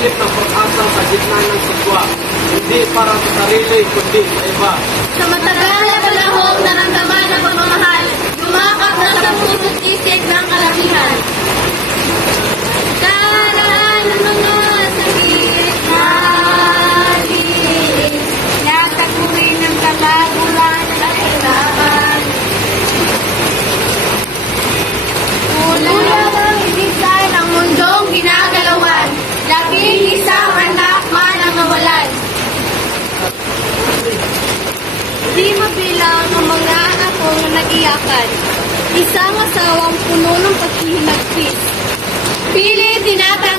silip ng pag-asa sa gitna ng sagwa, hindi para sa sarili, kundi sa iba. Sa matagal na panahon, naramdaman ang pagmamahal, yumakap na sa puso't isip ng karamihan. Daraan ang mga sakit na lilis, natagurin ng kalaguran at kailangan. Kulang ang ibigay ng mundong ginagalawan, labing isang anak man ang nawalan. Di mabilang ang mga anak ko na nag-iyakan, isang asawang puno ng paghihinagpis. Pilit tinatay